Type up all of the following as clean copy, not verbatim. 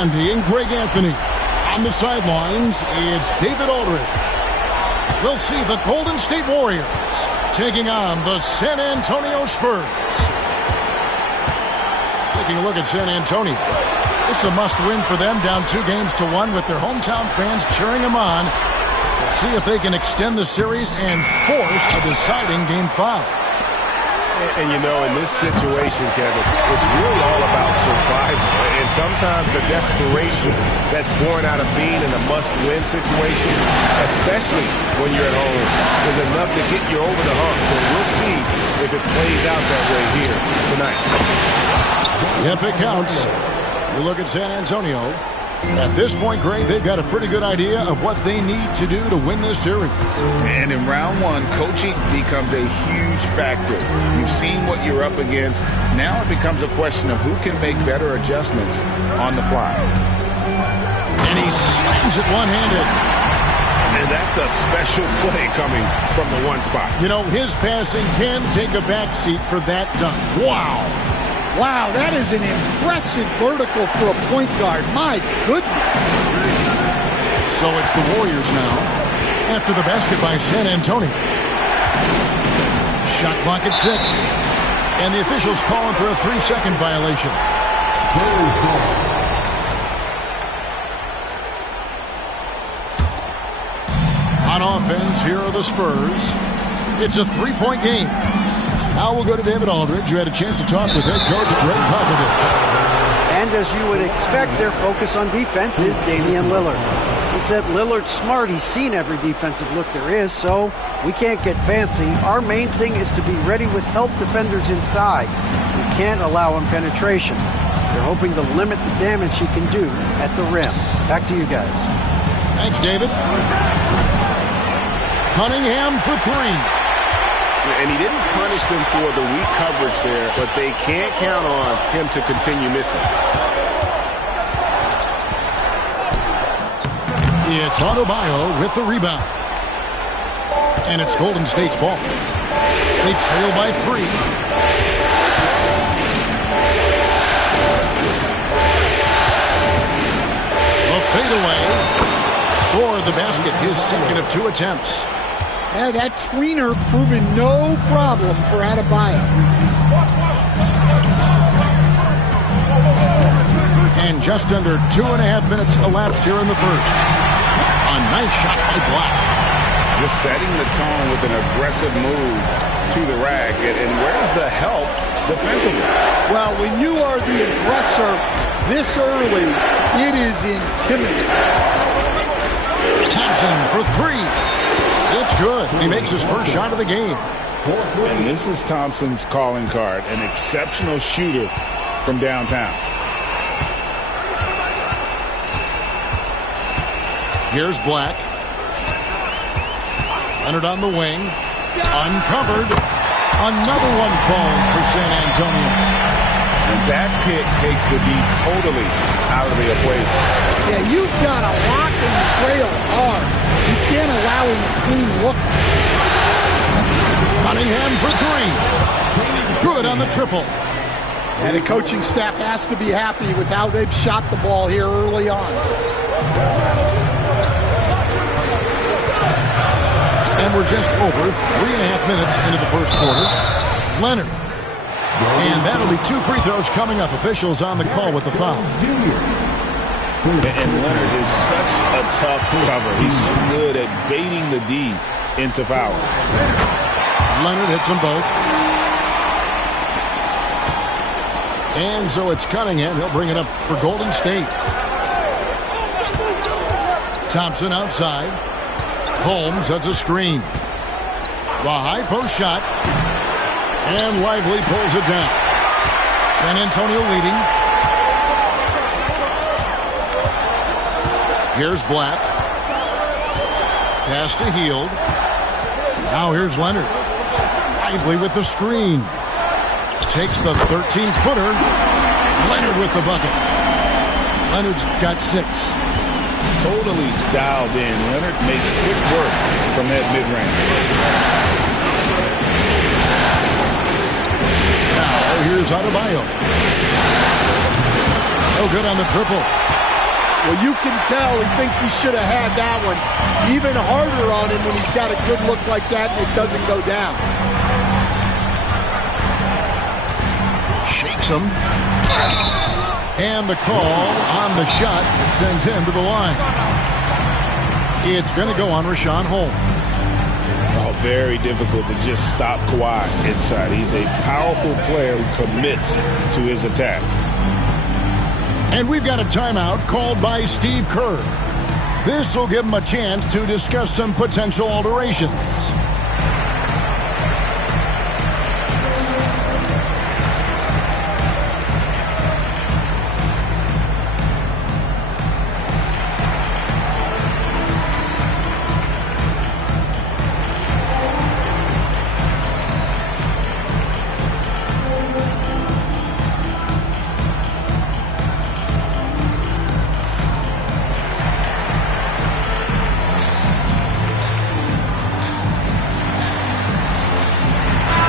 Andy and Greg Anthony. On the sidelines, it's David Aldridge. We'll see the Golden State Warriors taking on the San Antonio Spurs. Taking a look at San Antonio. This is a must-win for them, down 2-1 with their hometown fans cheering them on. See if they can extend the series and force a deciding Game 5. And, you know, in this situation, Kevin, it's really all about survival. And sometimes the desperation that's born out of being in a must-win situation, especially when you're at home, is enough to get you over the hump. So we'll see if it plays out that way here tonight. Yep, it counts. You look at San Antonio. At this point, Greg, they've got a pretty good idea of what they need to do to win this series. And in round one, coaching becomes a huge factor. You've seen what you're up against. Now it becomes a question of who can make better adjustments on the fly. And he slams it one-handed. And that's a special play coming from the one spot. You know, his passing can take a backseat for that dunk. Wow. Wow, that is an impressive vertical for a point guard. My goodness. So it's the Warriors now after the basket by San Antonio. Shot clock at 6. And the officials calling for a 3-second violation. On offense, here are the Spurs. It's a 3-point game. Now we'll go to David Aldridge, who had a chance to talk with head coach Greg Popovich. And as you would expect, their focus on defense is Damian Lillard. He said Lillard's smart. He's seen every defensive look there is, so we can't get fancy. Our main thing is to be ready with help defenders inside. We can't allow him penetration. They're hoping to limit the damage he can do at the rim. Back to you guys. Thanks, David. Cunningham for 3. And he didn't punish them for the weak coverage there, but they can't count on him to continue missing. It's Adebayo with the rebound. And it's Golden State's ball. They trail by 3. A fadeaway. Scored the basket, his second of 2 attempts. Yeah, that tweener proving no problem for Adebayo. And just under 2.5 minutes elapsed here in the first. A nice shot by Black. Just setting the tone with an aggressive move to the rack. And where's the help defensively? Well, when you are the aggressor this early, it is intimidating. Thompson for 3. It's good. He makes his first shot of the game. And this is Thompson's calling card, an exceptional shooter from downtown. Here's Black. Leonard on the wing. Uncovered. Another one falls for San Antonio. And that pick takes the D totally out of the equation. Yeah, you've got to lock and trail hard. You can't allow him a clean look. Cunningham for 3. Good on the triple. And the coaching staff has to be happy with how they've shot the ball here early on. And we're just over 3.5 minutes into the first quarter. Leonard. And that'll be 2 free throws coming up. Officials on the call with the foul. And Leonard is such a tough cover. He's so good at baiting the D into foul. Leonard hits them both. And so it's Cunningham. He'll bring it up for Golden State. Thompson outside. Holmes, that's a screen. The high post shot. And Lively pulls it down. San Antonio leading. Here's Black. Pass to Hield. Now here's Leonard. Lively with the screen. Takes the 13-footer. Leonard with the bucket. Leonard's got 6. Totally dialed in. Leonard makes quick work from that mid-range. Now here's Adebayo. No good on the triple. Well, you can tell he thinks he should have had that one even harder on him when he's got a good look like that and it doesn't go down. Shakes him. And the call on the shot that sends him to the line. It's going to go on Rashawn Holmes. Oh, very difficult to just stop Kawhi inside. He's a powerful player who commits to his attacks. And we've got a timeout called by Steve Kerr. This will give him a chance to discuss some potential alterations.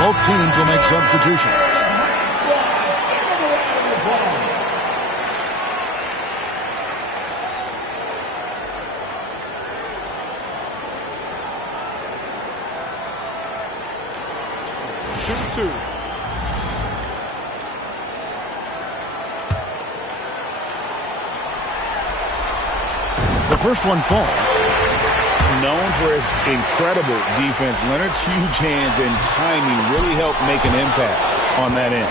Both teams will make substitutions. Shoot two. The first one falls. Known for his incredible defense, Leonard's huge hands and timing really help make an impact on that end.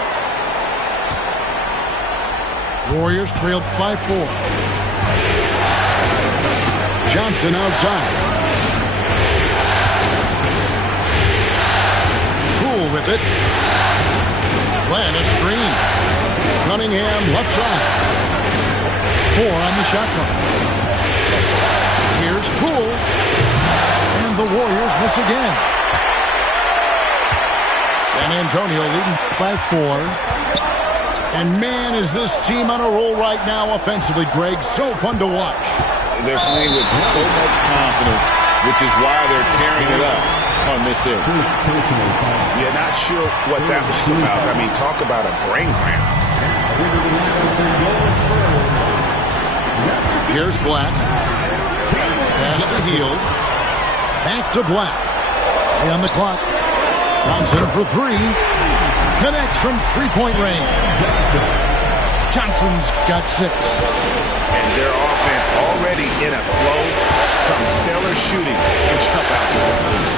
Warriors trailed by 4. Johnson outside. Poole with it. Plan a screen. Cunningham left side. 4 on the shot clock. Here's Poole. And the Warriors miss again. San Antonio leading by 4. And man, is this team on a roll right now offensively, Greg. So fun to watch. They're playing with so much confidence, which is why they're tearing it up on this end. Yeah, not sure what that was about. I mean, talk about a brain cramp. Here's Black. Pass to Hield. Back to Black. On the clock. Johnson for 3. Connects from three-point range. Johnson's got 6. And their offense already in a flow. Some stellar shooting to jump out to this lead.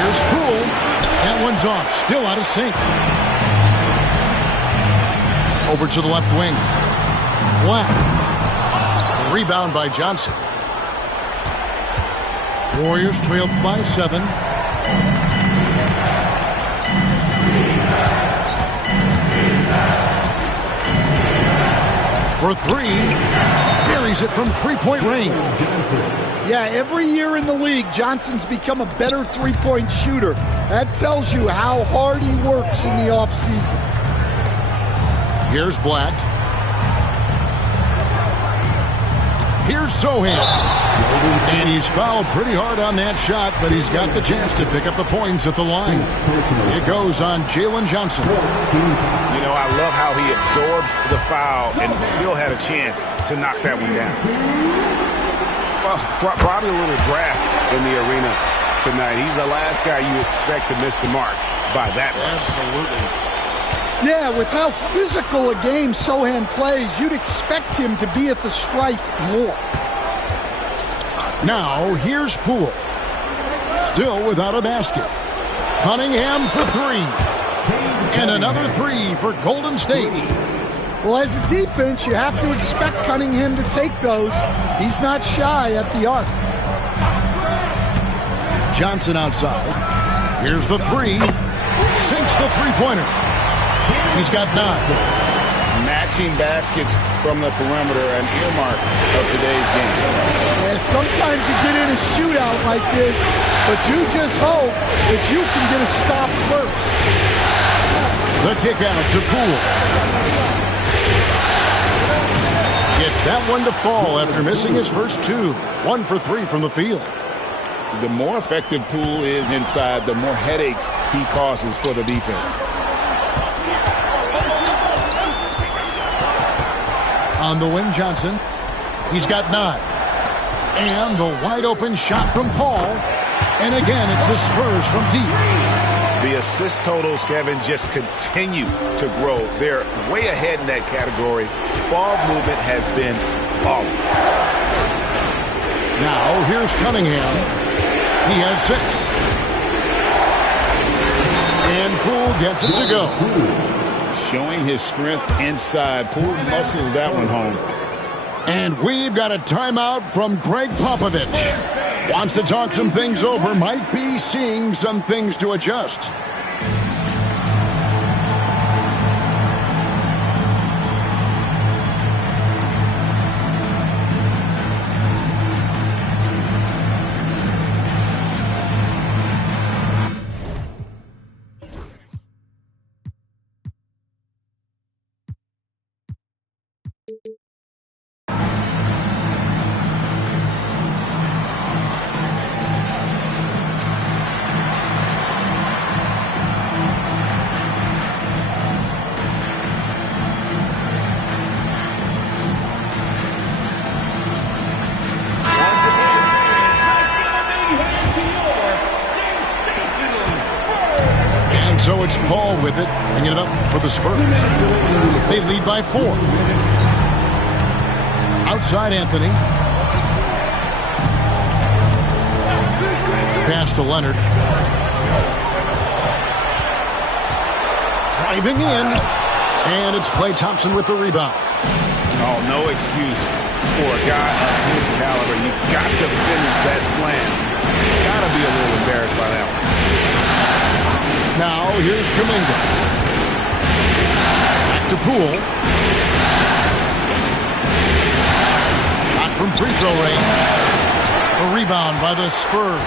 Here's Poole. That one's off. Still out of sync. Over to the left wing. Black. Rebound by Johnson. Warriors trailed by 7. For 3. Buries it from three-point range. Yeah, every year in the league, Johnson's become a better three-point shooter. That tells you how hard he works in the offseason. Here's Black. Here's Sohan. And he's fouled pretty hard on that shot, but he's got the chance to pick up the points at the line. It goes on Jalen Johnson. You know, I love how he absorbs the foul and still had a chance to knock that one down. Well, probably a little draft in the arena tonight. He's the last guy you expect to miss the mark by that much. Absolutely. Yeah, with how physical a game Sohan plays, you'd expect him to be at the stripe more. Now, here's Poole. Still without a basket. Cunningham for 3. And another 3 for Golden State. Well, as a defense, you have to expect Cunningham to take those. He's not shy at the arc. Johnson outside. Here's the 3. Sinks the three-pointer. He's got 9. Matching baskets from the perimeter, an earmark of today's game. Yeah, sometimes you get in a shootout like this, but you just hope that you can get a stop first. The kick out to Poole. Gets that one to fall after missing his first 2. 1 for 3 from the field. The more effective Poole is inside, the more headaches he causes for the defense. On the wing, Johnson. He's got 9. And the wide-open shot from Paul. And again, it's the Spurs from deep. The assist totals, Kevin, just continue to grow. They're way ahead in that category. Ball movement has been flawless. Now, here's Cunningham. He has 6. And Poole gets it to go. Showing his strength inside. Poole muscles that one home. And we've got a timeout from Greg Popovich. Wants to talk some things over. Might be seeing some things to adjust. So it's Paul with it, bringing it up for the Spurs. They lead by 4. Outside Anthony. Pass to Leonard. Driving in. And it's Klay Thompson with the rebound. Oh, no excuse for a guy of his caliber. You've got to finish that slam. Got to be a little embarrassed by that one. Now, here's Kuminga. Back to Poole. Shot from free throw range. A rebound by the Spurs.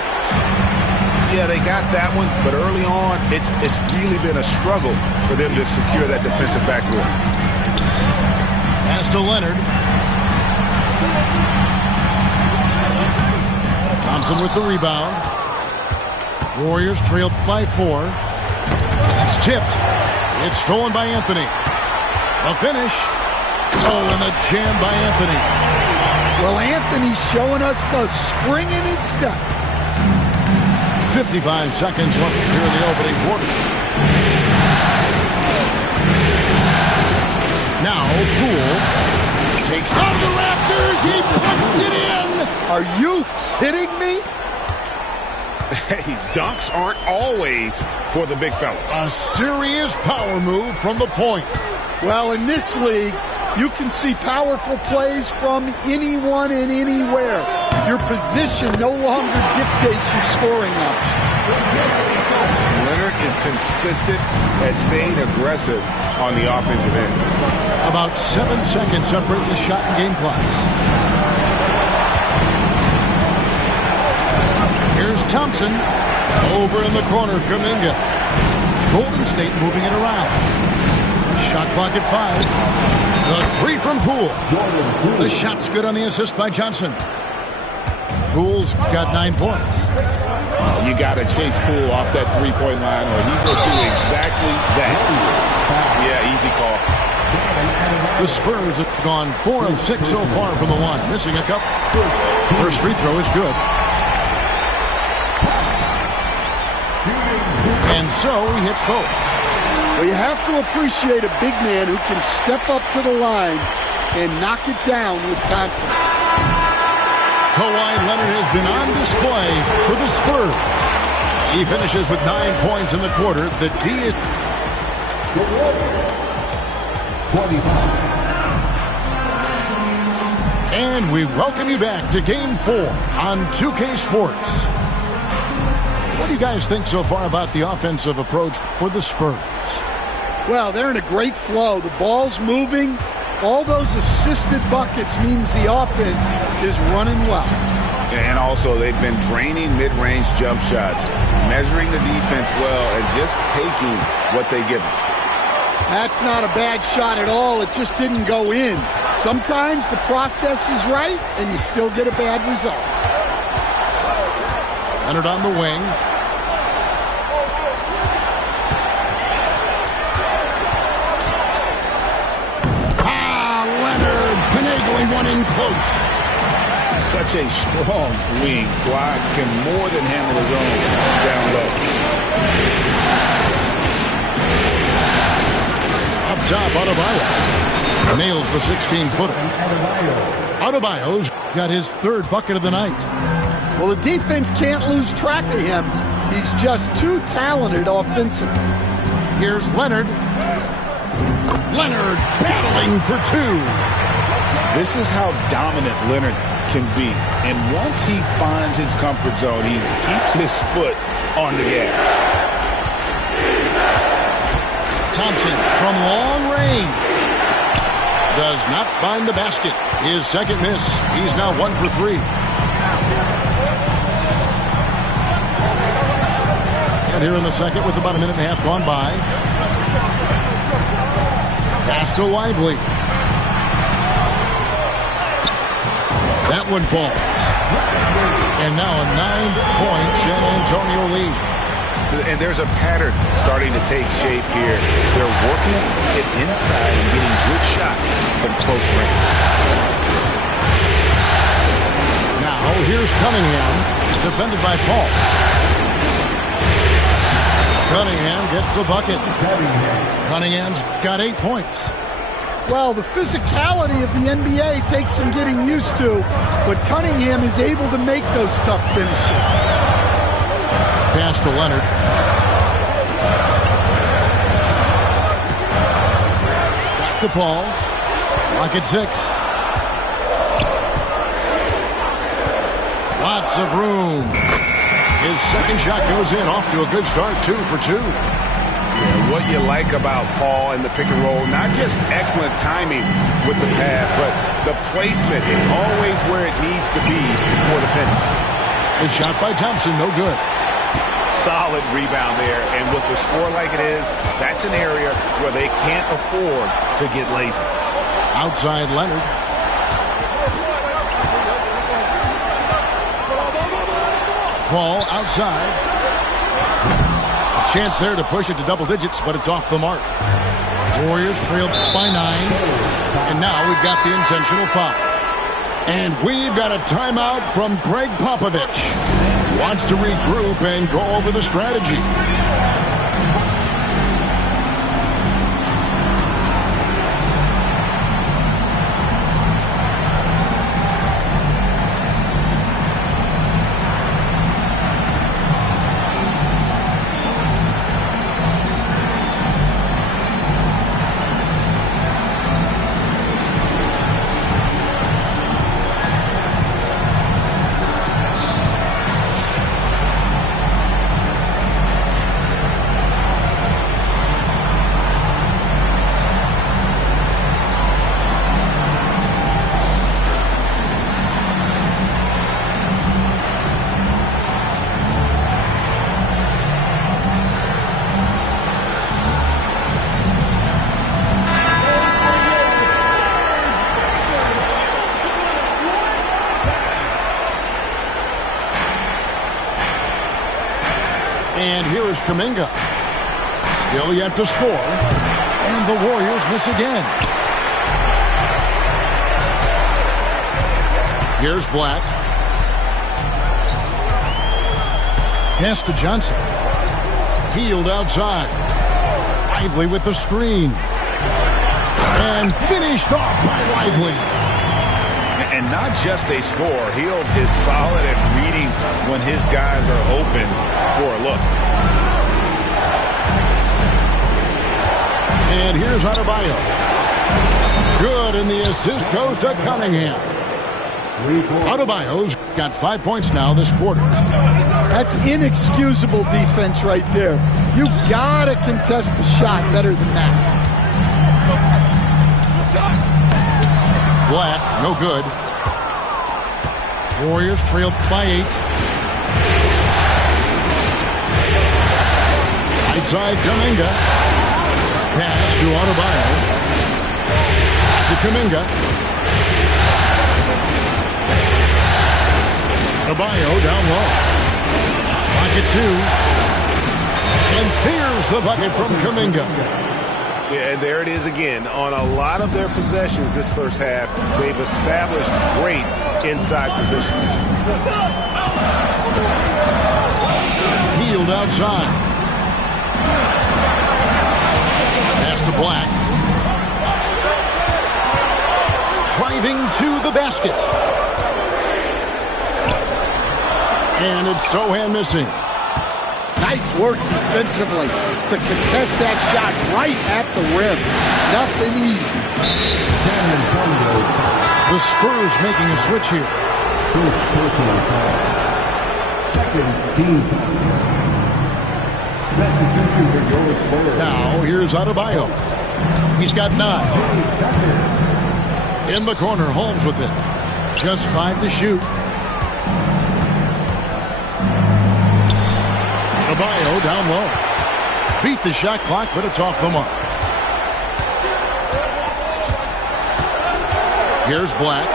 Yeah, they got that one, but early on, it's really been a struggle for them to secure that defensive backboard. Pass to Leonard. Thompson with the rebound. Warriors trailed by 4. It's tipped. It's stolen by Anthony. A finish. Oh, and the jam by Anthony. Well, Anthony's showing us the spring in his step. 55 seconds left here in the opening quarter. Now, Poole takes out the Raptors. He punched it in. Are you kidding me? Hey, dunks aren't always for the big fella. A serious power move from the point. Well, in this league, you can see powerful plays from anyone and anywhere. Your position no longer dictates your scoring option. Leonard is consistent at staying aggressive on the offensive end. About 7 seconds separate the shot and game clocks. Here's Thompson. Over in the corner, Kuminga. Golden State moving it around. Shot clock at 5. The 3 from Poole. The shot's good on the assist by Johnson. Poole's got 9 points. You got to chase Poole off that three-point line, or he will do exactly that. Yeah, easy call. The Spurs have gone 4 of 6 so far from the line, missing a couple. First free throw is good. And so he hits both. Well, you have to appreciate a big man who can step up to the line and knock it down with confidence. Kawhi Leonard has been on display for the Spurs. He finishes with 9 points in the quarter. The D is 25. And we welcome you back to Game 4 on 2K Sports. What do you guys think so far about the offensive approach for the Spurs? Well, they're in a great flow. The ball's moving. All those assisted buckets means the offense is running well. And also, they've been draining mid-range jump shots, measuring the defense well, and just taking what they give them. That's not a bad shot at all. It just didn't go in. Sometimes the process is right, and you still get a bad result. Leonard on the wing. Leonard finagling one in close. Such a strong wing. Kawhi can more than handle his own down low. Up top, Adebayo nails the 16-footer. Adebayo's got his third bucket of the night. Well, the defense can't lose track of him. He's just too talented offensively. Here's Leonard. Leonard battling for two. This is how dominant Leonard can be. And once he finds his comfort zone, he keeps his foot on the gas. Thompson from long range does not find the basket. His second miss. He's now 1 for 3. And here in the second with about a minute and a half gone by. Pass to Lively. That one falls. And now a 9-point San Antonio lead. And there's a pattern starting to take shape here. They're working it inside and getting good shots from close range. Now here's Cunningham, defended by Paul. Cunningham gets the bucket. Cunningham's got 8 points. Well, the physicality of the NBA takes some getting used to, but Cunningham is able to make those tough finishes. Pass to Leonard. Back to Paul. Lock at 6. Lots of room. His second shot goes in, off to a good start, 2 for 2. Yeah, what you like about Paul in the pick and roll, not just excellent timing with the pass, but the placement. It's always where it needs to be for the finish. The shot by Thompson, no good. Solid rebound there, and with the score like it is, that's an area where they can't afford to get lazy. Outside Leonard. Paul outside. A chance there to push it to double digits, but it's off the mark. Warriors trailed by 9, and now we've got the intentional foul. And we've got a timeout from Greg Popovich. Wants to regroup and go over the strategy. And here is Kuminga. Still yet to score. And the Warriors miss again. Here's Black. Pass to Johnson. Healed outside. Lively with the screen. And finished off by Lively. And not just a score. Hield is solid at reading when his guys are open for a look. And here's Adebayo. Good, and the assist goes to Cunningham. Adebayo's got 5 points now this quarter. That's inexcusable defense right there. You gotta contest the shot better than that. Black, no good. Warriors trailed by 8. Outside Kuminga. Pass to Adebayo. To Kuminga. Adebayo down low. Pocket 2. And here's the bucket from Kuminga. Yeah, and there it is again. On a lot of their possessions this first half, they've established great inside position. Healed outside. Pass to Black. Driving to the basket. And it's Sohan missing. Nice work defensively to contest that shot right at the rim. Nothing easy. The Spurs making a switch here. Second team. Now here's Adebayo. He's got 9. In the corner, Holmes with it. Just 5 to shoot. Adebayo down low. Beat the shot clock, but it's off the mark. Here's Black.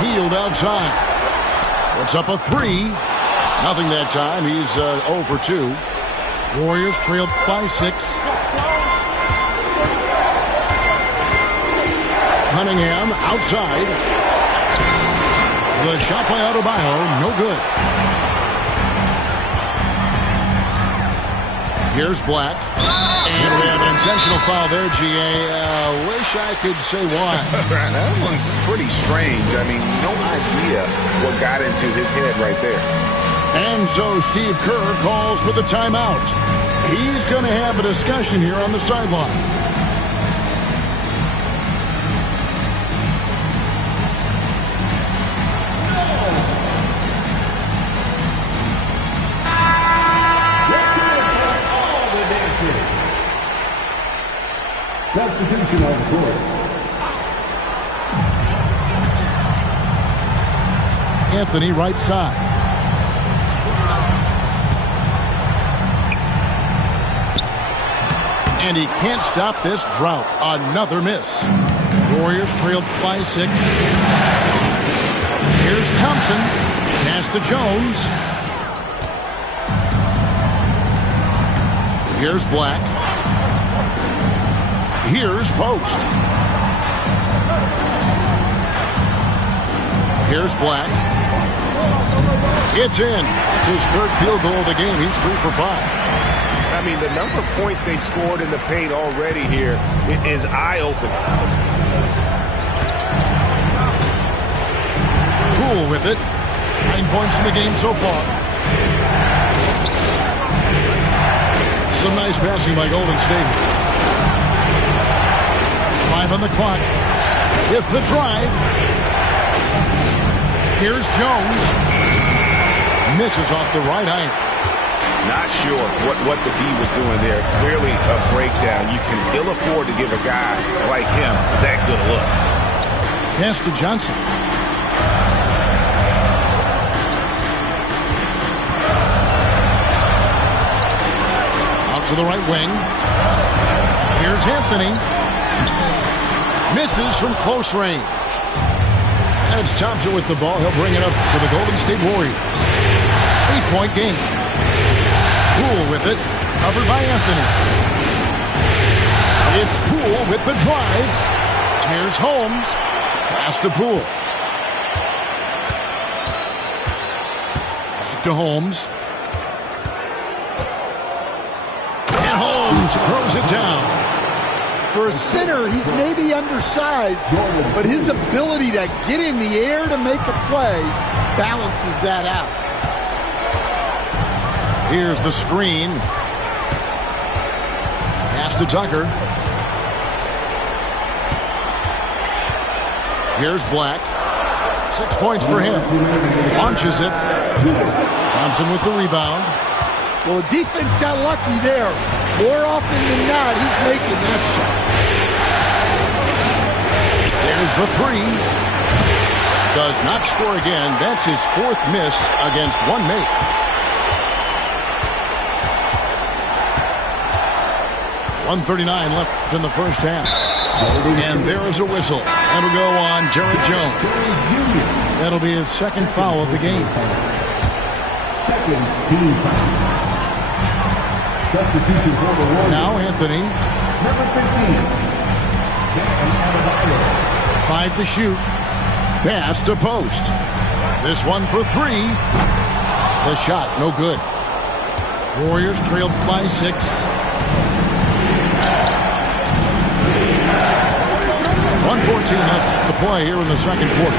Healed outside. Puts up a 3. Nothing that time. He's 0 for 2. Warriors trailed by 6. Cunningham outside. The shot by Adebayo, no good. Here's Black. And we have an intentional foul there, GA. Wish I could say why. That one's pretty strange. I mean, no idea what got into his head right there. And so Steve Kerr calls for the timeout. He's going to have a discussion here on the sideline. Substitution on the court. Anthony right side. And he can't stop this drought. Another miss. Warriors trailed by 6. Here's Thompson. Pass to Jones. Here's Black. Here's Post. Here's Black. It's in. It's his 3rd field goal of the game. He's 3 for 5. I mean, the number of points they've scored in the paint already here is eye-opening. Poole with it. 9 points in the game so far. Some nice passing by Golden State. 5 on the clock. With the drive. Here's Jones. Misses off the right iron. Not sure what the D was doing there. Clearly a breakdown. You can ill afford to give a guy like him that good look. Pass to Johnson. Out to the right wing. Here's Anthony. Misses from close range. And it's Thompson with the ball. He'll bring it up for the Golden State Warriors. 8-point game. Poole with it. Covered by Anthony. It's Poole with the drive. Here's Holmes. Pass to Poole. Back to Holmes. And Holmes throws it down. For a center, he's maybe undersized, but his ability to get in the air to make a play balances that out. Here's the screen. Pass to Tucker. Here's Black. 6 points for him. Launches it. Thompson with the rebound. Well, the defense got lucky there. More often than not, he's making that shot. There's the 3. Does not score again. That's his 4th miss against 1 make. .139 left in the first half. And there is a whistle. That'll go on Jared Jones. That'll be his 2nd foul of the game. Second team foul. Substitution for the Warriors. Now Anthony Number 15. 5 to shoot. Pass to post. This one for 3. The shot, no good. Warriors trailed by 6. 1:14 left to play here in the second quarter.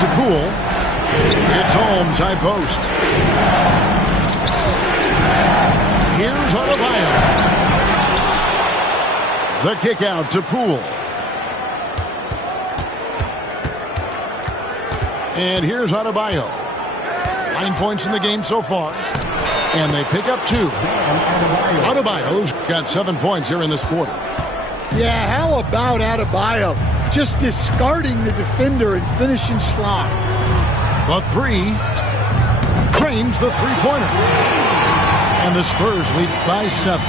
To Poole. It's Holmes, high post. Here's Adebayo. The kick out to Poole. And here's Adebayo. 9 points in the game so far. And they pick up 2. Adebayo's got 7 points here in this quarter. Yeah, how about Adebayo? Just discarding the defender and finishing strong. The 3. Cranes the three-pointer. And the Spurs lead by 7.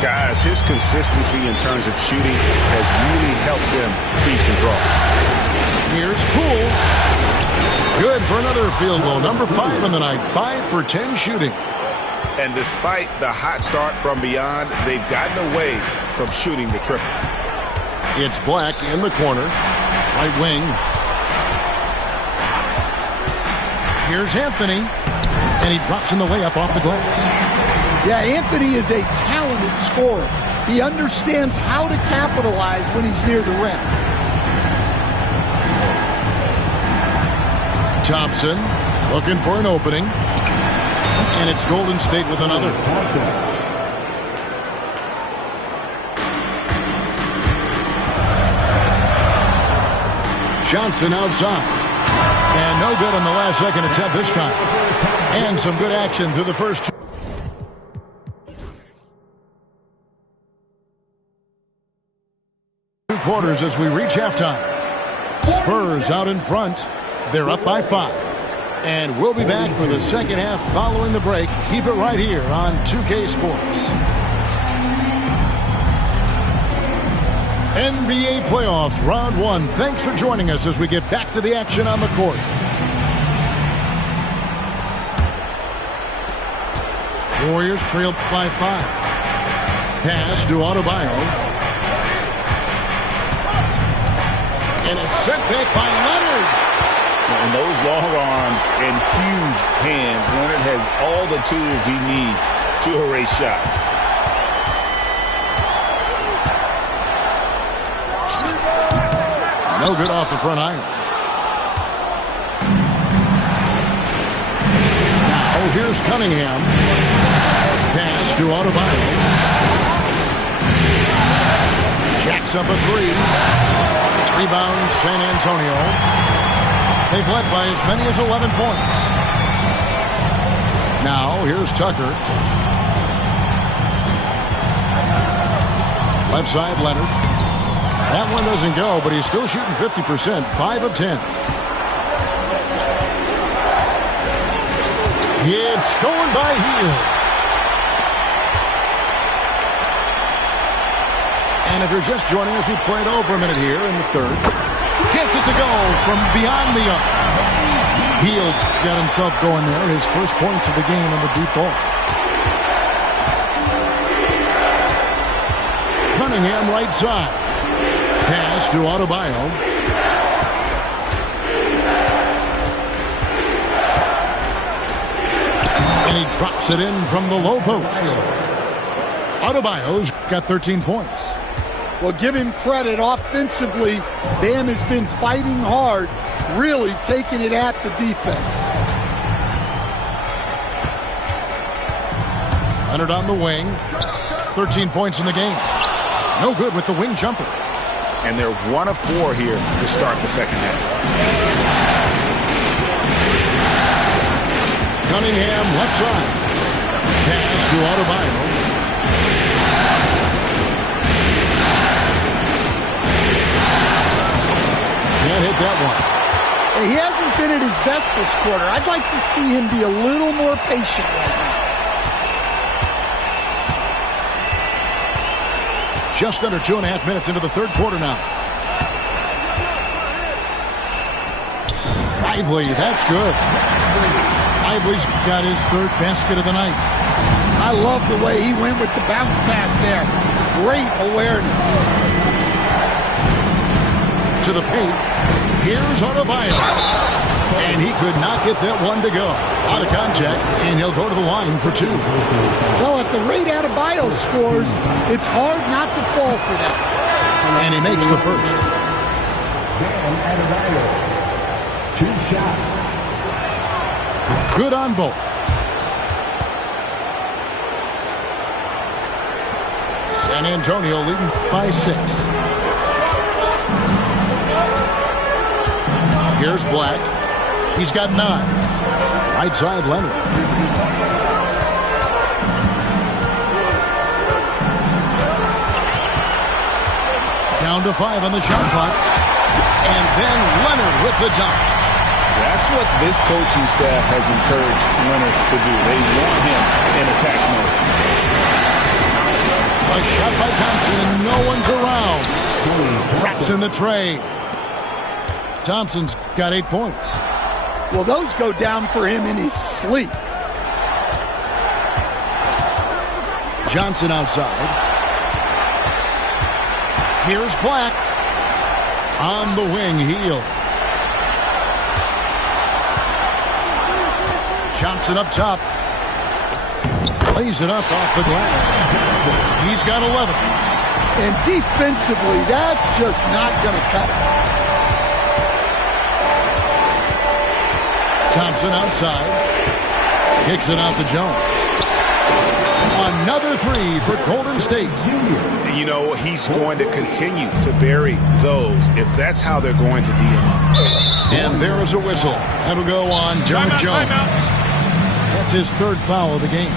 Guys, his consistency in terms of shooting has really helped them seize control. Here's Poole. Good for another field goal. Number 5 in the night. 5 for 10 shooting. And despite the hot start from beyond, they've gotten away from shooting the triple. It's Black in the corner. Right wing. Here's Anthony. And he drops in the way up off the glass. Yeah, Anthony is a talented scorer. He understands how to capitalize when he's near the rim. Thompson looking for an opening. And it's Golden State with another. Johnson outside. And no good on the last second attempt this time. And some good action through the first 2 quarters as we reach halftime. Spurs out in front. They're up by 5. And we'll be back for the second half following the break. Keep it right here on 2K Sports. NBA playoffs, round 1. Thanks for joining us as we get back to the action on the court. Warriors trailed by 5. Pass to Adebayo. And it's sent back by Leonard. And those long arms and huge hands, Leonard has all the tools he needs to erase shots. No good off the front iron. Now here's Cunningham. Pass to Adebayo. Jacks up a 3. Rebound San Antonio. They've led by as many as 11 points. Now, here's Tucker. Left side, Leonard. That one doesn't go, but he's still shooting 50%, 5 of 10. It's going by Hield. And if you're just joining us, we played over a minute here in the third. Gets it to go from beyond the arc. Hield's got himself going there. His first points of the game on the deep ball. Cunningham right side. Pass to Adebayo. And he drops it in from the low post. Adebayo's got 13 points. Well, give him credit. Offensively, Bam has been fighting hard, really taking it at the defense. Leonard on the wing. 13 points in the game. No good with the wing jumper. And they're 1 of 4 here to start the second half. Cunningham left side. Pass to Adebayo. Can't hit that one. He hasn't been at his best this quarter. I'd like to see him be a little more patient right now. Just under 2.5 minutes into the third quarter now. Lively, that's good. Lively's got his third basket of the night. I love the way he went with the bounce pass there. Great awareness. To the paint. Here's Adebayo. And he could not get that one to go. Out of contact, and he'll go to the line for 2. Well, at the rate Adebayo scores, it's hard not to fall for that. And he makes the first. Bam Adebayo. 2 shots. Good on both. San Antonio leading by 6. Here's Black. He's got 9. Right side, Leonard. Down to 5 on the shot clock. And then Leonard with the dunk. That's what this coaching staff has encouraged Leonard to do. They want him in attack mode. A shot by Thompson. No one's around. Traps in the tray. Thompson's got 8 points. Well, those go down for him in his sleep. Johnson outside. Here's Black. On the wing, Heel. Johnson up top. Lays it up off the glass. He's got 11. And defensively, that's just not going to cut it. Thompson outside. Kicks it out to Jones. Another 3 for Golden State. You know, he's going to continue to bury those if that's how they're going to D him up. And there is a whistle. That'll go on Derek Jones. That's his 3rd foul of the game.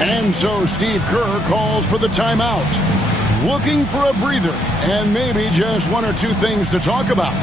And so Steve Kerr calls for the timeout. Looking for a breather and maybe just 1 or 2 things to talk about.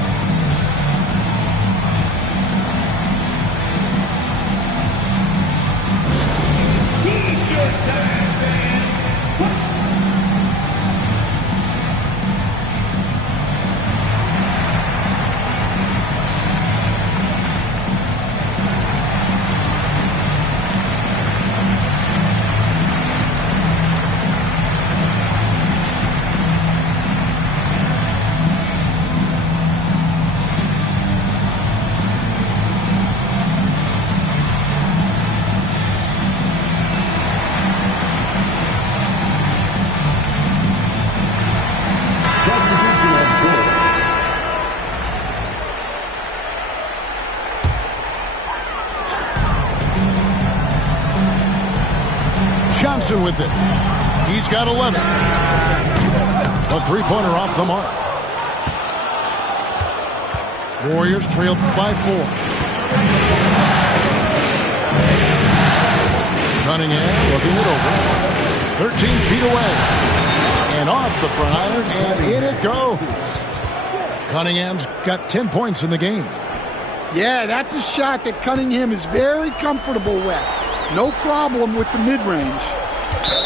Johnson with it. He's got 11. A 3-pointer off the mark. Warriors trail by 4. Cunningham looking it over. 13 feet away. And off the front iron, and in it goes. Cunningham's got 10 points in the game. Yeah, that's a shot that Cunningham is very comfortable with. No problem with the mid-range.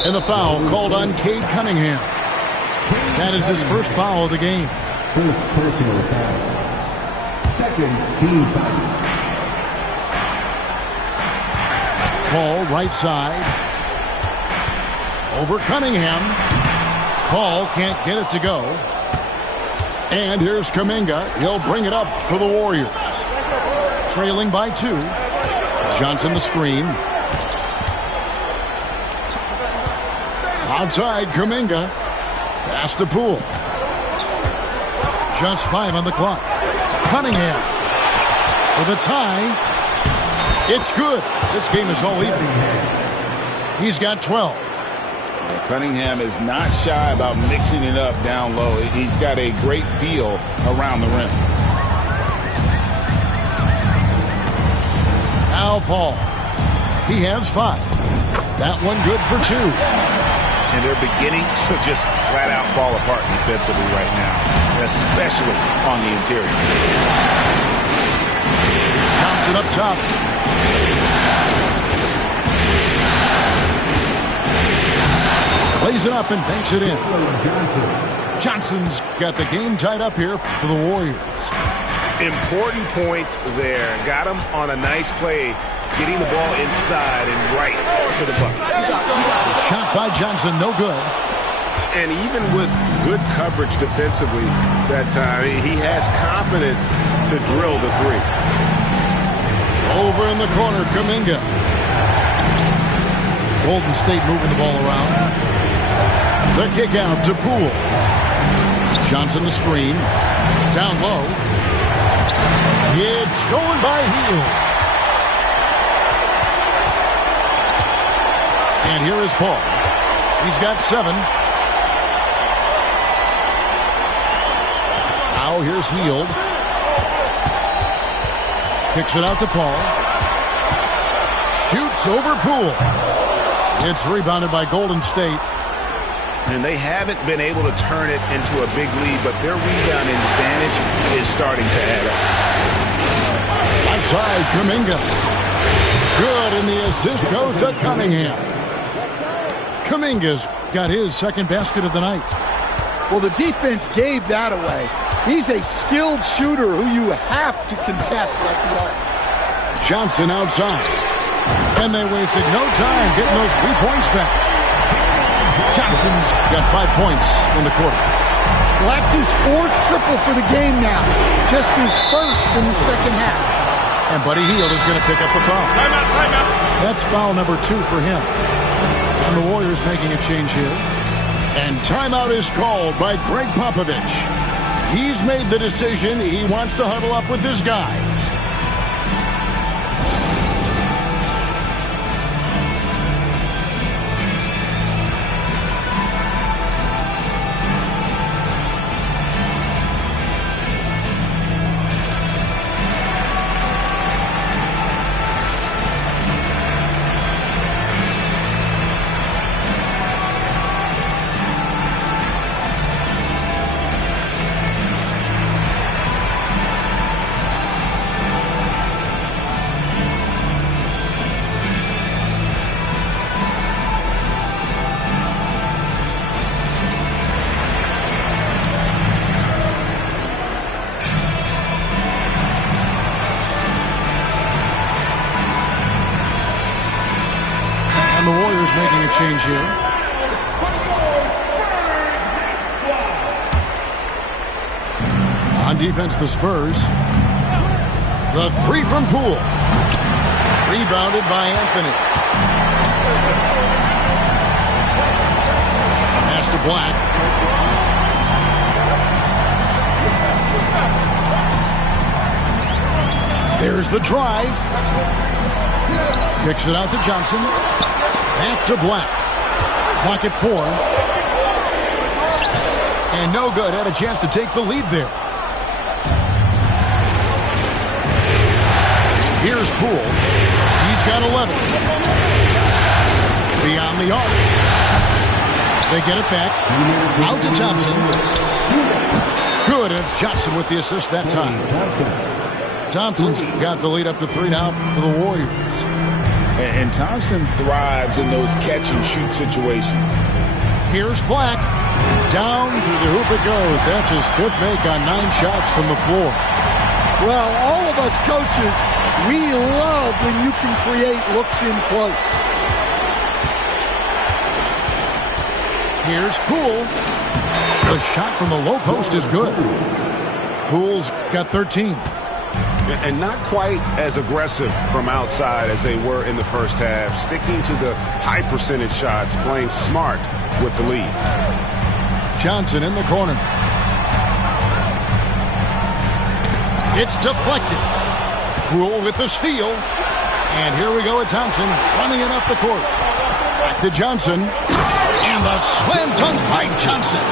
And the foul called on Cade Cunningham. That is his 1st foul of the game. First personal foul. 2nd team foul. Paul right side. Over Cunningham. Paul can't get it to go. And here's Kuminga. He'll bring it up for the Warriors. Trailing by 2. Johnson the screen. Outside, Kuminga. Pass to Poole. Just 5 on the clock. Cunningham for the tie. It's good. This game is all even. He's got 12. Cunningham is not shy about mixing it up down low. He's got a great feel around the rim. Now Paul. He has 5. That one good for 2. And they're beginning to just flat out fall apart defensively right now, especially on the interior. Johnson up top. Lays it up and banks it in. Johnson's got the game tied up here for the Warriors. Important points there. Got him on a nice play getting the ball inside and right to the bucket. Shot by Johnson, no good. And even with good coverage defensively that time, he has confidence to drill the three. Over in the corner, Kuminga. Golden State moving the ball around. The kick out to Poole. Johnson the screen. Down low. It's stolen by Hield. And here is Paul. He's got 7. Now here's Hield. Kicks it out to Paul. Shoots over Poole. It's rebounded by Golden State. And they haven't been able to turn it into a big lead, but their rebounding advantage is starting to add up. Left side, Kuminga. Good, and the assist goes to Cunningham. Kuminga's got his second basket of the night. Well, the defense gave that away. He's a skilled shooter who you have to contest at the arc. Johnson outside. And they wasted no time getting those 3 points back. Johnson's got 5 points in the quarter. Well, that's his 4th triple for the game now. Just his first in the second half. And Buddy Hield is going to pick up the foul. Timeout. That's foul number 2 for him. And the Warriors making a change here. And timeout is called by Greg Popovich. He's made the decision. He wants to huddle up with his guys. The Warriors making a change here. On defense, the Spurs. The 3 from Poole. Rebounded by Anthony. Pass to Black. There's the drive. Kicks it out to Johnson. Back to Black. Clock at 4. And no good. Had a chance to take the lead there. Here's Poole. He's got 11. Beyond the arc. They get it back. Out to Thompson. Good. And it's Johnson with the assist that time. Thompson's got the lead up to 3 now for the Warriors. And Thompson thrives in those catch-and-shoot situations. Here's Black. Down through the hoop it goes. That's his 5th make on 9 shots from the floor. Well, all of us coaches, we love when you can create looks in close. Here's Poole. The shot from the low post is good. Poole's got 13. And not quite as aggressive from outside as they were in the first half. Sticking to the high percentage shots, playing smart with the lead. Johnson in the corner. It's deflected. Poole with the steal. And here we go with Thompson running it up the court. Back to Johnson. And the slam dunk by Johnson.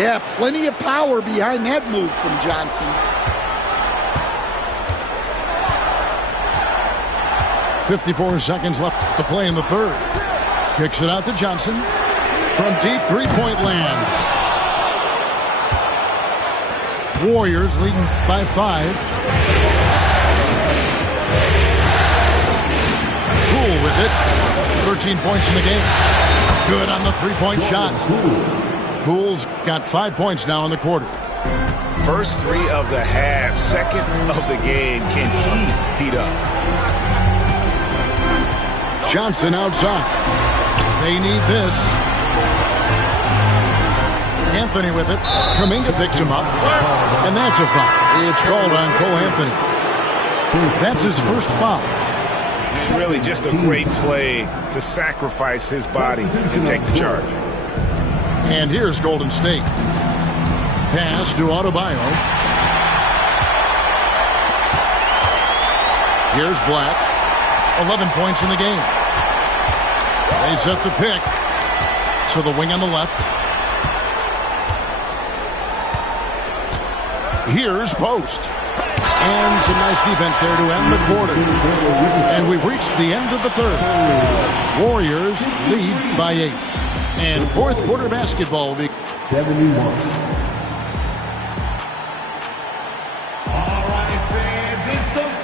Yeah, plenty of power behind that move from Johnson. 54 seconds left to play in the 3rd. Kicks it out to Johnson from deep 3-point land. Warriors leading by 5. Poole with it. 13 points in the game. Good on the 3-point shot. Poole's got 5 points now in the quarter. First 3 of the half, second of the game. Can he heat up? Johnson outside. They need this. Anthony with it. Kuminga picks him up. And that's a foul. It's called on Cole Anthony. That's his first foul. Really just a great play to sacrifice his body and take the charge. And here's Golden State. Pass to Adebayo. Here's Black. 11 points in the game. They set the pick to the wing on the left. Here's Post. And some nice defense there to end the quarter. And we've reached the end of the third. Warriors lead by 8. And fourth quarter basketball will be 71.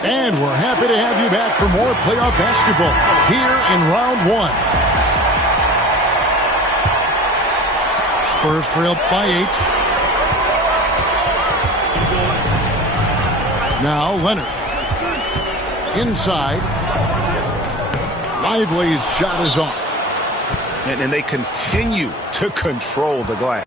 And we're happy to have you back for more playoff basketball here in round 1. Spurs trail by 8. Now Leonard. Inside. Lively's shot is off. And they continue to control the glass.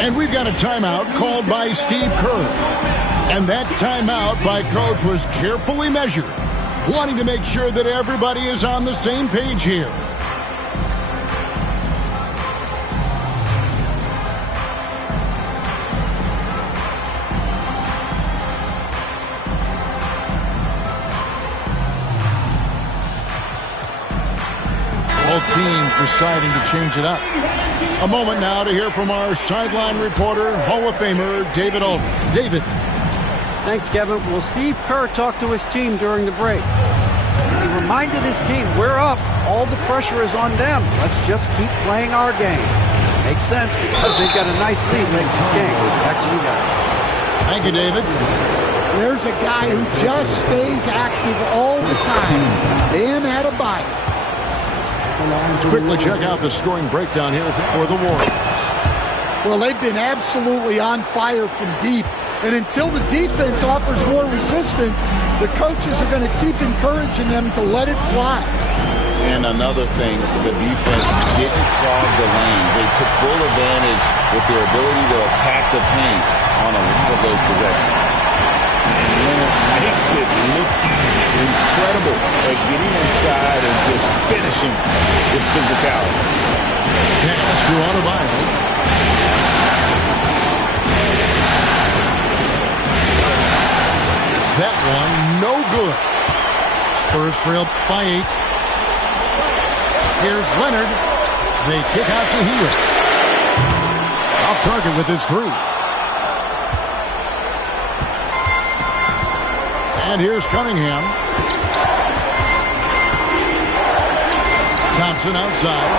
And we've got a timeout called by Steve Kerr. And that timeout by Coach was carefully measured, wanting to make sure that everybody is on the same page here. Both teams deciding to change it up. A moment now to hear from our sideline reporter, Hall of Famer David Aldridge. David. Thanks, Kevin. Well, Steve Kerr talked to his team during the break. He reminded his team, we're up. All the pressure is on them. Let's just keep playing our game. Makes sense because they've got a nice lead late in this game. Back to you guys. Thank you, David. There's a guy who just stays active all the time. Bam Adebayo. Let's quickly check out the scoring breakdown here for the Warriors. Well, they've been absolutely on fire from deep. And until the defense offers more resistance, the coaches are going to keep encouraging them to let it fly. And another thing, the defense didn't clog the lanes. They took full advantage with their ability to attack the paint on a lot of those possessions. And Leonard makes it look easy. Incredible at getting inside and just finishing with physicality. Pass to Adebayo. That one, no good. Spurs trail by 8. Here's Leonard. They kick out to Hill. Off target with his 3. And here's Cunningham. Thompson outside.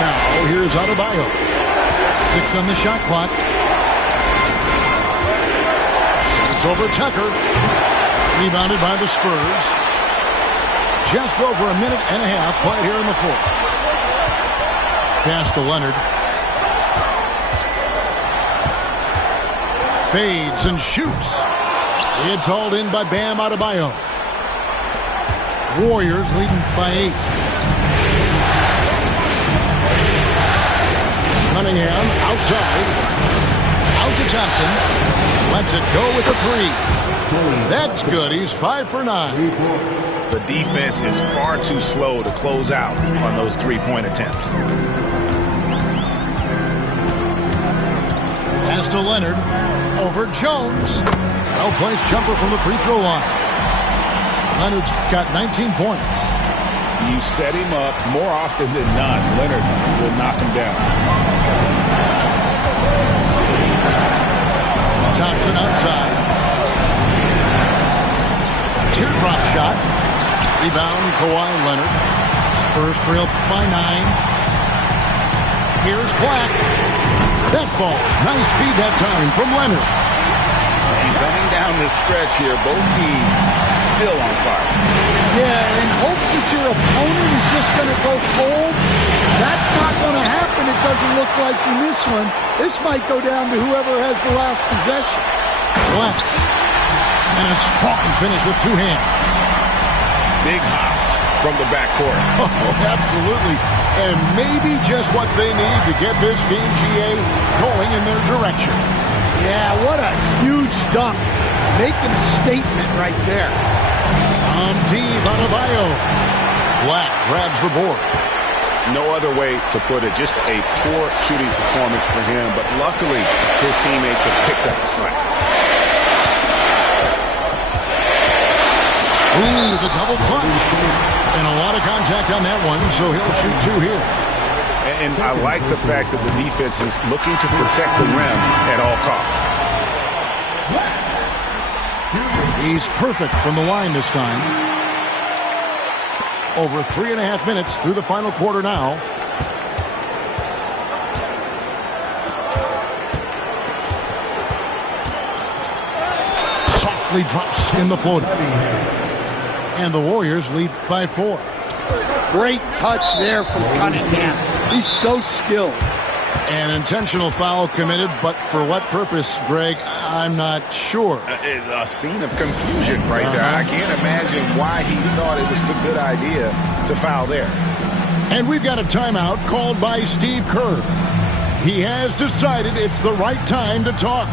Now here's Adebayo. 6 on the shot clock. It's over Tucker. Rebounded by the Spurs. Just over a minute and a half played here in the fourth. Pass to Leonard. Fades and shoots. It's hauled in by Bam Adebayo. Warriors leading by 8. Cunningham outside. Out to Thompson. Lets it go with a 3. That's good. He's 5 for 9. The defense is far too slow to close out on those 3-point attempts. Pass to Leonard. Over Jones. Well-placed jumper from the free throw line. Leonard's got 19 points. You set him up more often than not. Leonard will knock him down. Thompson outside. Teardrop shot. Rebound, Kawhi Leonard. Spurs trail by 9. Here's Black. That ball. Nice feed that time from Leonard. And coming down the stretch here, both teams still on fire. Yeah, in hopes that your opponent is just going to go cold. That's not going to happen, it doesn't look like in this one. This might go down to whoever has the last possession. Black. And a strong finish with two hands. Big hops from the backcourt. Oh, absolutely. And maybe just what they need to get this game, GA, going in their direction. Yeah, what a huge dunk. Making a statement right there. Adebayo. Black grabs the board. No other way to put it. Just a poor shooting performance for him. But luckily, his teammates have picked up the slack. Ooh, the double clutch. And a lot of contact on that one, so he'll shoot two here. And I like the fact that the defense is looking to protect the rim at all costs. He's perfect from the line this time. Over 3.5 minutes through the final quarter now. Softly drops in the floater. And the Warriors lead by 4. Great touch there from Cunningham. He's so skilled. An intentional foul committed, but for what purpose, Greg, I'm not sure. A scene of confusion right there. I can't imagine why he thought it was a good idea to foul there. And we've got a timeout called by Steve Kerr. He has decided it's the right time to talk.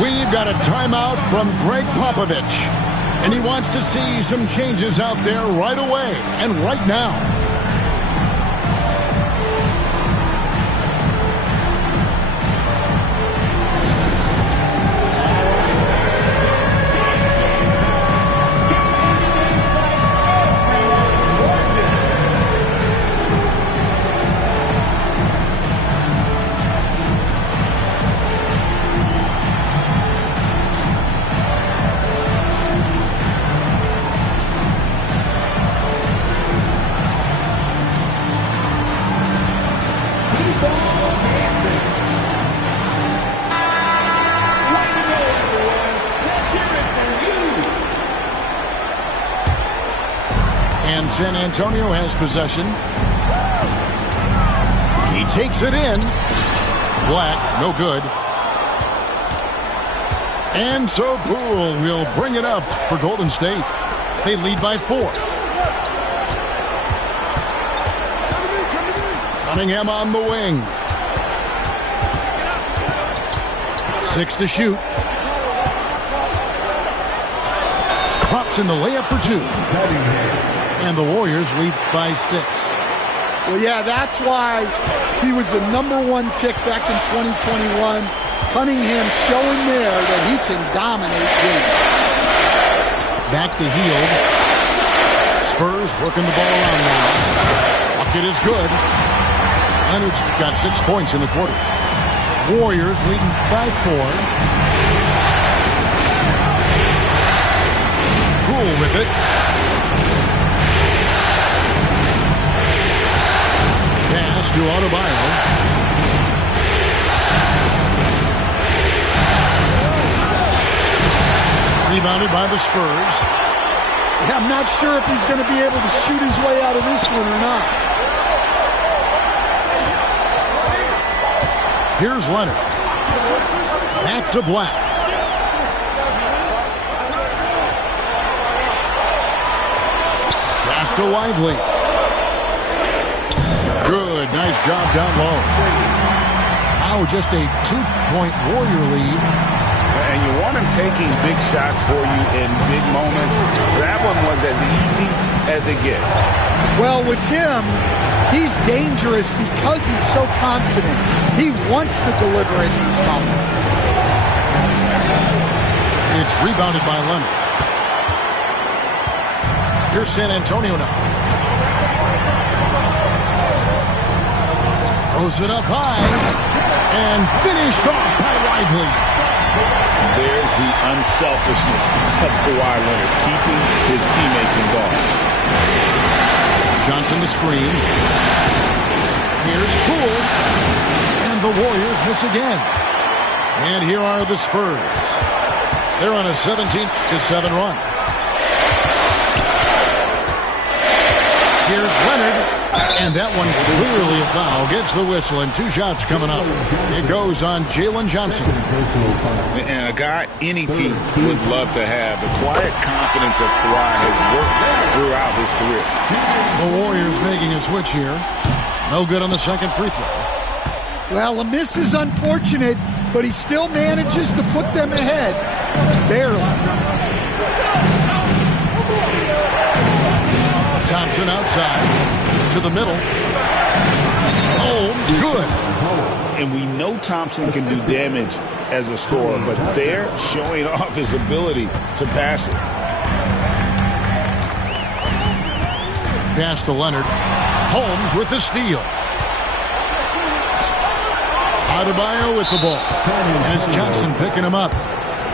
We've got a timeout from Greg Popovich. And he wants to see some changes out there right away and right now. San Antonio has possession. He takes it in. Black, no good. And so Poole will bring it up for Golden State. They lead by 4. Cunningham on the wing. 6 to shoot. Drops in the layup for 2. And the Warriors lead by 6. Well, yeah, that's why he was the #1 pick back in 2021. Cunningham showing there that he can dominate games. Back to Hield. Spurs working the ball around now. Bucket is good. Leonard's got 6 points in the quarter. Warriors leading by 4. Poole with it. Pass to Adebayo. Rebounded by the Spurs. Yeah, I'm not sure if he's going to be able to shoot his way out of this one or not. Here's Leonard. Back to Black. Pass to Lively. Good, nice job down low. Now just a 2-point Warrior lead. And you want him taking big shots for you in big moments. That one was as easy as it gets. Well, with him, he's dangerous because he's so confident. He wants to deliver in these moments. It's rebounded by Leonard. Here's San Antonio now. Throws it up high and finished off by Lively. There's the unselfishness of Kawhi Leonard, keeping his teammates involved. Johnson the screen. Here's Poole. And the Warriors miss again. And here are the Spurs. They're on a 17-7 run. Here's Leonard. And that one clearly a foul. Gets the whistle and 2 shots coming up. It goes on Jalen Johnson. And a guy any team would love to have. The quiet confidence of Kawhi has worked throughout his career. The Warriors making a switch here. No good on the second free throw. Well, a miss is unfortunate, but he still manages to put them ahead. Barely. Thompson outside. To the middle. Holmes, good. And we know Thompson can do damage as a scorer, but they're showing off his ability to pass it. Pass to Leonard. Holmes with the steal. Adebayo with the ball. And it's Johnson picking him up.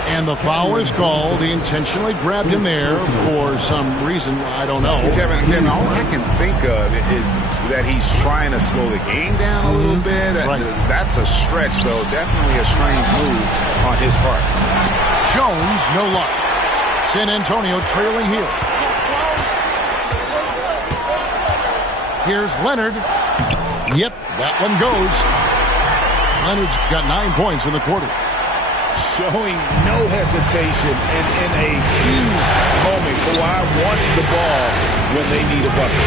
And the foul is called. He intentionally grabbed him there for some reason. I don't know. Kevin, all I can think of is that he's trying to slow the game down a little bit. Right. That's a stretch, though. Definitely a strange move on his part. Jones, no luck. San Antonio trailing here. Here's Leonard. Yep, that one goes. Leonard's got 9 points in the quarter. Showing no hesitation, and in a huge moment, Kawhi wants the ball when they need a bucket.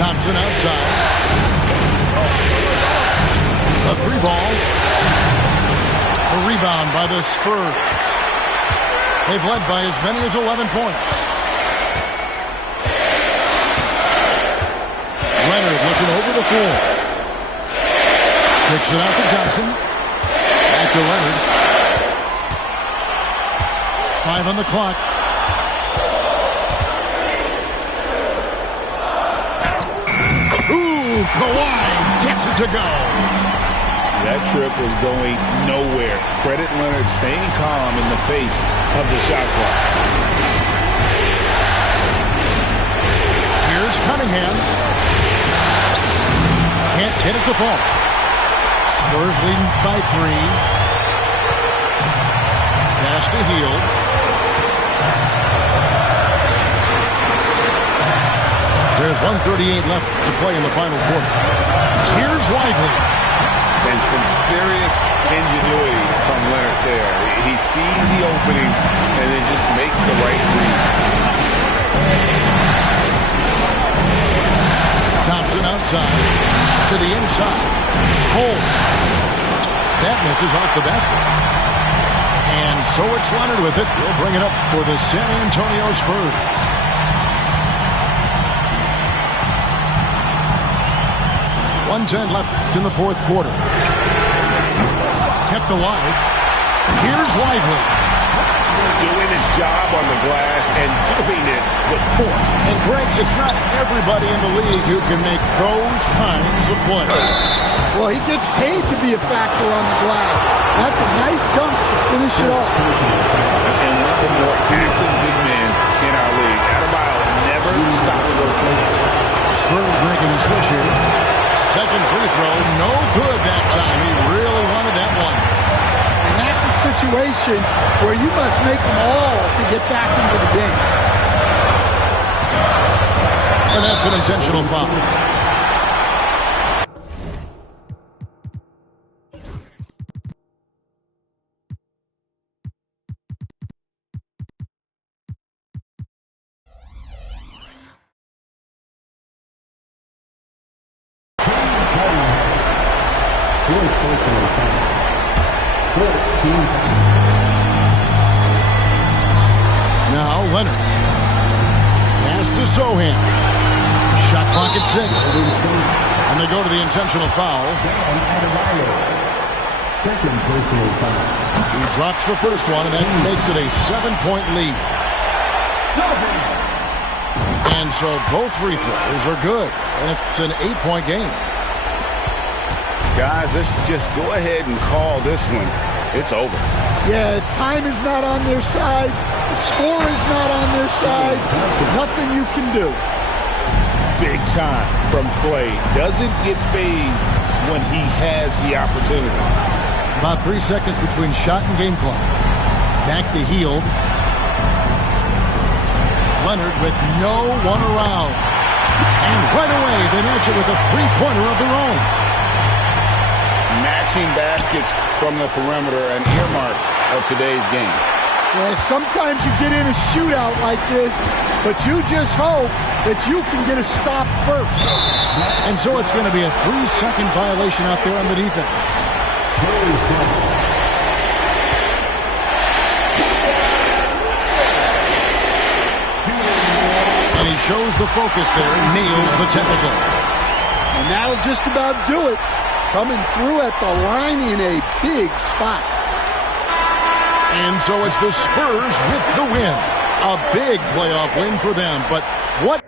Thompson outside. A 3-ball. A rebound by the Spurs. They've led by as many as 11 points. Leonard looking over the floor. Kicks it out to Johnson. Back to Leonard. 5 on the clock. Ooh, Kawhi gets it to go. That trip was going nowhere. Credit Leonard staying calm in the face of the shot clock. Here's Cunningham. Can't get it to fall. Spurs leading by 3. Pass to Hield. There's 1:38 left to play in the final quarter. Here's Lively. And some serious ingenuity from Leonard there. He sees the opening and then just makes the right read. Thompson outside. To the inside. Holmes. That misses off the backboard. And so it's Leonard with it. He'll bring it up for the San Antonio Spurs. .110 left in the fourth quarter. Kept alive. Here's Lively. Doing his job on the glass and doing it with force. And Greg, it's not everybody in the league who can make those kinds of plays. Well, he gets paid to be a factor on the glass. That's a nice dunk to finish it off. And one of the more active big men in our league. Adebayo never stops working. Spurs making a switch here. Second free throw, no good that time. He really wanted that one. And that's a situation where you must make them all to get back into the game. And that's an intentional foul. Now Leonard. Pass to Sohan. Shot clock at 6. And they go to the intentional foul. Second personal foul. He drops the first one, and that makes it a 7-point lead. And so both free throws are good. And it's an 8-point game. Guys, let's just go ahead and call this one. It's over. Yeah, time is not on their side. The score is not on their side. Nothing you can do. Big time from Clay. Doesn't get phased when he has the opportunity. About 3 seconds between shot and game clock. Back to Hield. Leonard with no one around. And right away, they match it with a three-pointer of their own. Matching baskets from the perimeter, an earmark of today's game. Yeah, sometimes you get in a shootout like this, but you just hope that you can get a stop first. And so it's going to be a 3-second violation out there on the defense. And he shows the focus there, nails the technical. And that'll just about do it. Coming through at the line in a big spot. And so it's the Spurs with the win. A big playoff win for them. But what